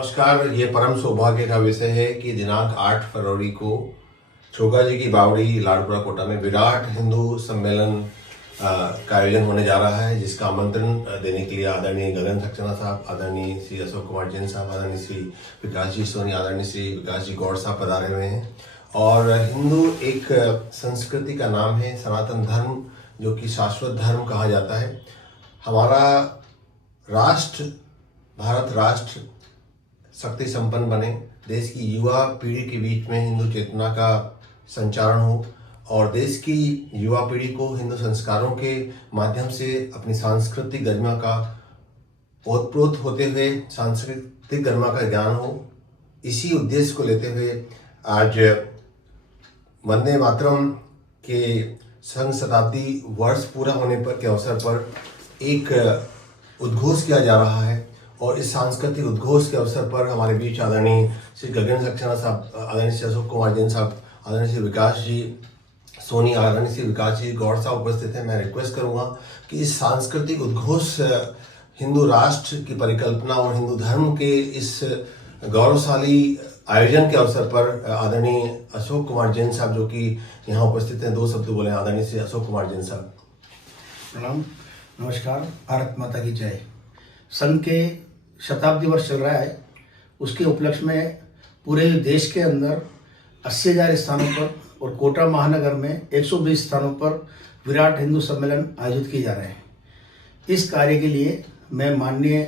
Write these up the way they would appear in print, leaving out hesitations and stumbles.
नमस्कार। ये परम सौभाग्य का विषय है कि दिनांक 8 फरवरी को छोगा जी की बावड़ी लाडपुरा कोटा में विराट हिंदू सम्मेलन का आयोजन होने जा रहा है, जिसका आमंत्रण देने के लिए आदरणीय गगन सक्सेना साहब, आदरणीय श्री अशोक कुमार जैन साहब, आदरणीय श्री विकास जी सोनी, आदरणीय श्री विकास जी गौड़ साहब पधारे हुए हैं। और हिंदू एक संस्कृति का नाम है, सनातन धर्म जो कि शाश्वत धर्म कहा जाता है। हमारा राष्ट्र, भारत राष्ट्र शक्ति संपन्न बने, देश की युवा पीढ़ी के बीच में हिंदू चेतना का संचारण हो और देश की युवा पीढ़ी को हिंदू संस्कारों के माध्यम से अपनी सांस्कृतिक गरिमा का ओतप्रोत होते हुए सांस्कृतिक गरिमा का ज्ञान हो। इसी उद्देश्य को लेते हुए आज वंदे मातरम के संग शताब्दी वर्ष पूरा होने पर के अवसर पर एक उद्घोष किया जा रहा है। और इस सांस्कृतिक उद्घोष के अवसर पर हमारे बीच आदरणीय श्री गगन सक्सेना साहब, आदरणीय श्री अशोक कुमार जैन साहब, आदरणीय श्री विकास जी सोनी, आदरणीय श्री विकास जी गौड़ साहब उपस्थित हैं। मैं रिक्वेस्ट करूंगा कि इस सांस्कृतिक उद्घोष हिंदू राष्ट्र की परिकल्पना और हिंदू धर्म के इस गौरवशाली आयोजन के अवसर पर आदरणीय अशोक कुमार जैन साहब जो कि यहाँ उपस्थित हैं, 2 शब्द बोले। आदरणीय श्री अशोक कुमार जैन साहब। प्रणाम, नमस्कार। भारत माता की जय। संघ के शताब्दी वर्ष चल रहा है, उसके उपलक्ष्य में पूरे देश के अंदर 80,000 स्थानों पर और कोटा महानगर में 120 स्थानों पर विराट हिंदू सम्मेलन आयोजित किए जा रहे हैं। इस कार्य के लिए मैं माननीय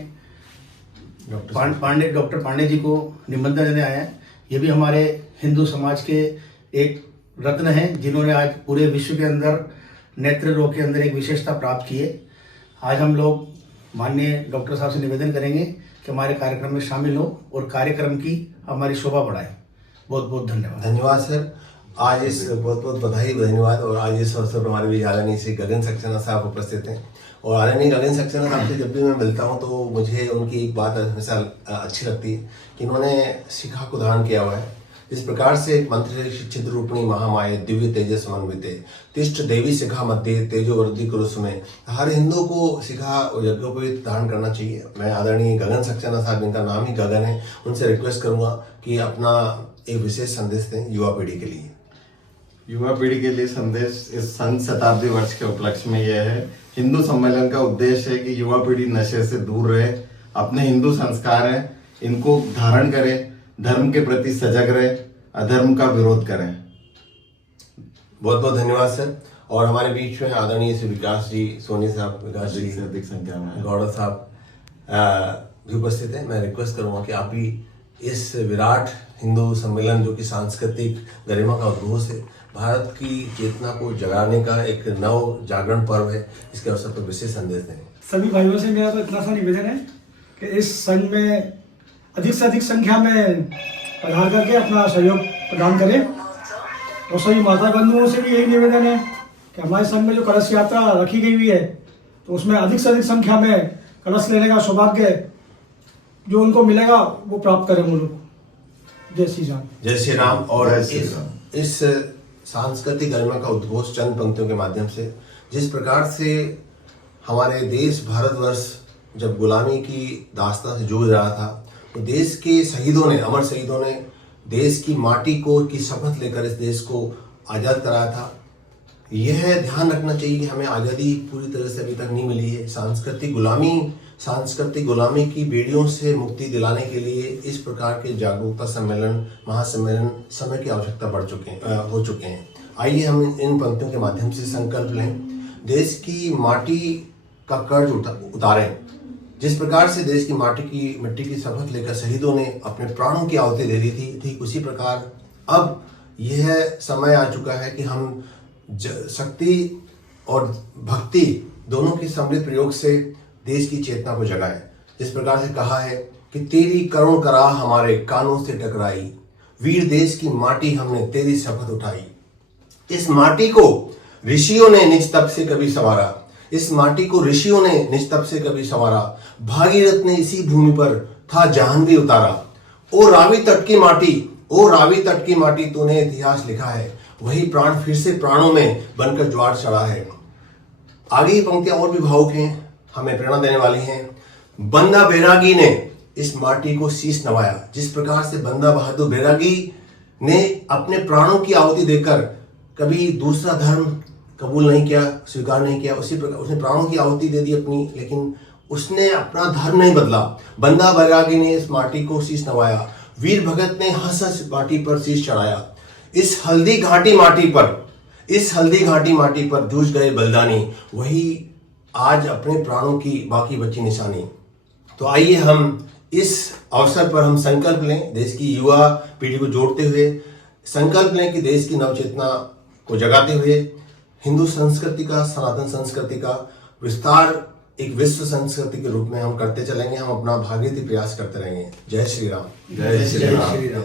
डॉक्टर पांडे जी को निमंत्रण देने आया है। ये भी हमारे हिंदू समाज के एक रत्न हैं, जिन्होंने आज पूरे विश्व के अंदर नेत्र रोग के अंदर एक विशेषता प्राप्त की है। आज हम लोग माननीय डॉक्टर साहब से निवेदन करेंगे कि हमारे कार्यक्रम में शामिल हो और कार्यक्रम की हमारी शोभा बढ़ाए। बहुत बहुत धन्यवाद। धन्यवाद सर। आज इस बहुत बहुत बधाई, धन्यवाद। और आज इस अवसर पर हमारे बीच आदरणीय श्री गगन सक्सेना साहब उपस्थित हैं। और आदरणीय गगन सक्सेना साहब से जब भी मैं मिलता हूं तो मुझे उनकी एक बात हमेशा अच्छी लगती है कि इन्होंने शिखा को धारण किया हुआ है। इस प्रकार से एक मंत्र शिक्षित रूपणी महामाये दिव्य तेजस समन्विते तिष्ठ देवी शिखा मध्य तेजो वृद्धि कुरुष में। हर हिंदू को शिखा यज्ञोपवीत धारण करना चाहिए। मैं आदरणीय गगन सक्सेना साहब, इनका नाम ही गगन है, उनसे रिक्वेस्ट करूंगा कि अपना एक विशेष संदेश दें युवा पीढ़ी के लिए। युवा पीढ़ी के लिए संदेश इस संघ शताब्दी वर्ष के उपलक्ष्य में यह है, हिंदू सम्मेलन का उद्देश्य है कि युवा पीढ़ी नशे से दूर रहे, अपने हिंदू संस्कार हैं इनको धारण करे, धर्म के प्रति सजग रहे, अधर्म का विरोध करें। बहुत बहुत धन्यवाद सर। और हमारे बीच में आदरणीय श्री विकास जी सोनी साहब, विकास जी से अधिक संख्या में गौड़ साहब भी उपस्थित हैं। मैं रिक्वेस्ट करूंगा कि आप भी इस विराट हिंदू सम्मेलन जो कि सांस्कृतिक गरिमा का उद्घोष है, भारत की चेतना को जगाने का एक नव जागरण पर्व है, इसके अवसर पर विशेष संदेश दें। सभी भाइयों से मेरा तो इतना सा निवेदन है कि इस संघ में अधिक से अधिक संख्या में पधार करके अपना सहयोग प्रदान करें। और सभी माता बंधुओं से भी यही निवेदन है कि हमारे संघ में जो कलश यात्रा रखी गई हुई है तो उसमें अधिक से अधिक संख्या में कलश लेने का सौभाग्य जो उनको मिलेगा वो प्राप्त करें वो लोग। जय श्री राम। जय श्री राम। और इस सांस्कृतिक गरिमा का उद्घोष चंद पंक्तियों के माध्यम से, जिस प्रकार से हमारे देश भारतवर्ष जब गुलामी की दास्तां से जूझ रहा था तो देश के शहीदों ने, अमर शहीदों ने देश की माटी को की शपथ लेकर इस देश को आज़ाद कराया था। यह ध्यान रखना चाहिए कि हमें आज़ादी पूरी तरह से अभी तक नहीं मिली है। सांस्कृतिक गुलामी की बेड़ियों से मुक्ति दिलाने के लिए इस प्रकार के जागरूकता सम्मेलन, महासम्मेलन समय की आवश्यकता हो चुके हैं। आइए हम इन पंक्तियों के माध्यम से संकल्प लें, देश की माटी का कर्ज उतारें। जिस प्रकार से देश की मिट्टी की शपथ लेकर शहीदों ने अपने प्राणों की आहुति दे दी थी, ठीक उसी प्रकार अब यह समय आ चुका है कि हम शक्ति और भक्ति दोनों के सम्मिलित प्रयोग से देश की चेतना को जगाएं। जिस प्रकार से कहा है कि तेरी करुण कराह हमारे कानों से टकराई, वीर देश की माटी हमने तेरी शपथ उठाई। इस माटी को ऋषियों ने निज तप से कभी संवारा, इस माटी को ऋषियों ने निज तप से कभी संवारा, भागीरथ ने इसी भूमि पर था जाह्नवी उतारा। ओ रावी तट की माटी तूने इतिहास लिखा है, वही प्राण फिर से प्राणों में बनकर ज्वार चढ़ा है। आगे की पंक्तियां और भी भावुक हैं, हमें प्रेरणा देने वाली हैं। बंदा बैरागी ने इस माटी को शीश नवाया। जिस प्रकार से बंदा बहादुर बैरागी ने अपने प्राणों की आहुति देकर कभी दूसरा धर्म कबूल नहीं किया, स्वीकार नहीं किया, उसी प्रकार उसने प्राणों की आहुति दे दी अपनी, लेकिन उसने अपना धर्म नहीं बदला। बंदा बैरागी ने इस माटी को शीश नवाया। वीर भगत ने हंस हंस माटी पर शीश चढ़ाया। इस हल्दी घाटी माटी पर जूझ गए बलिदानी, वही आज अपने प्राणों की बाकी बची निशानी। तो आइए हम इस अवसर पर हम संकल्प लें, देश की युवा पीढ़ी को जोड़ते हुए संकल्प लें कि देश की नवचेतना को जगाते हुए हिंदू संस्कृति का, सनातन संस्कृति का विस्तार एक विश्व संस्कृति के रूप में हम करते चलेंगे। हम अपना भागीरथी प्रयास करते रहेंगे। जय श्री राम। जय श्री राम। श्री राम।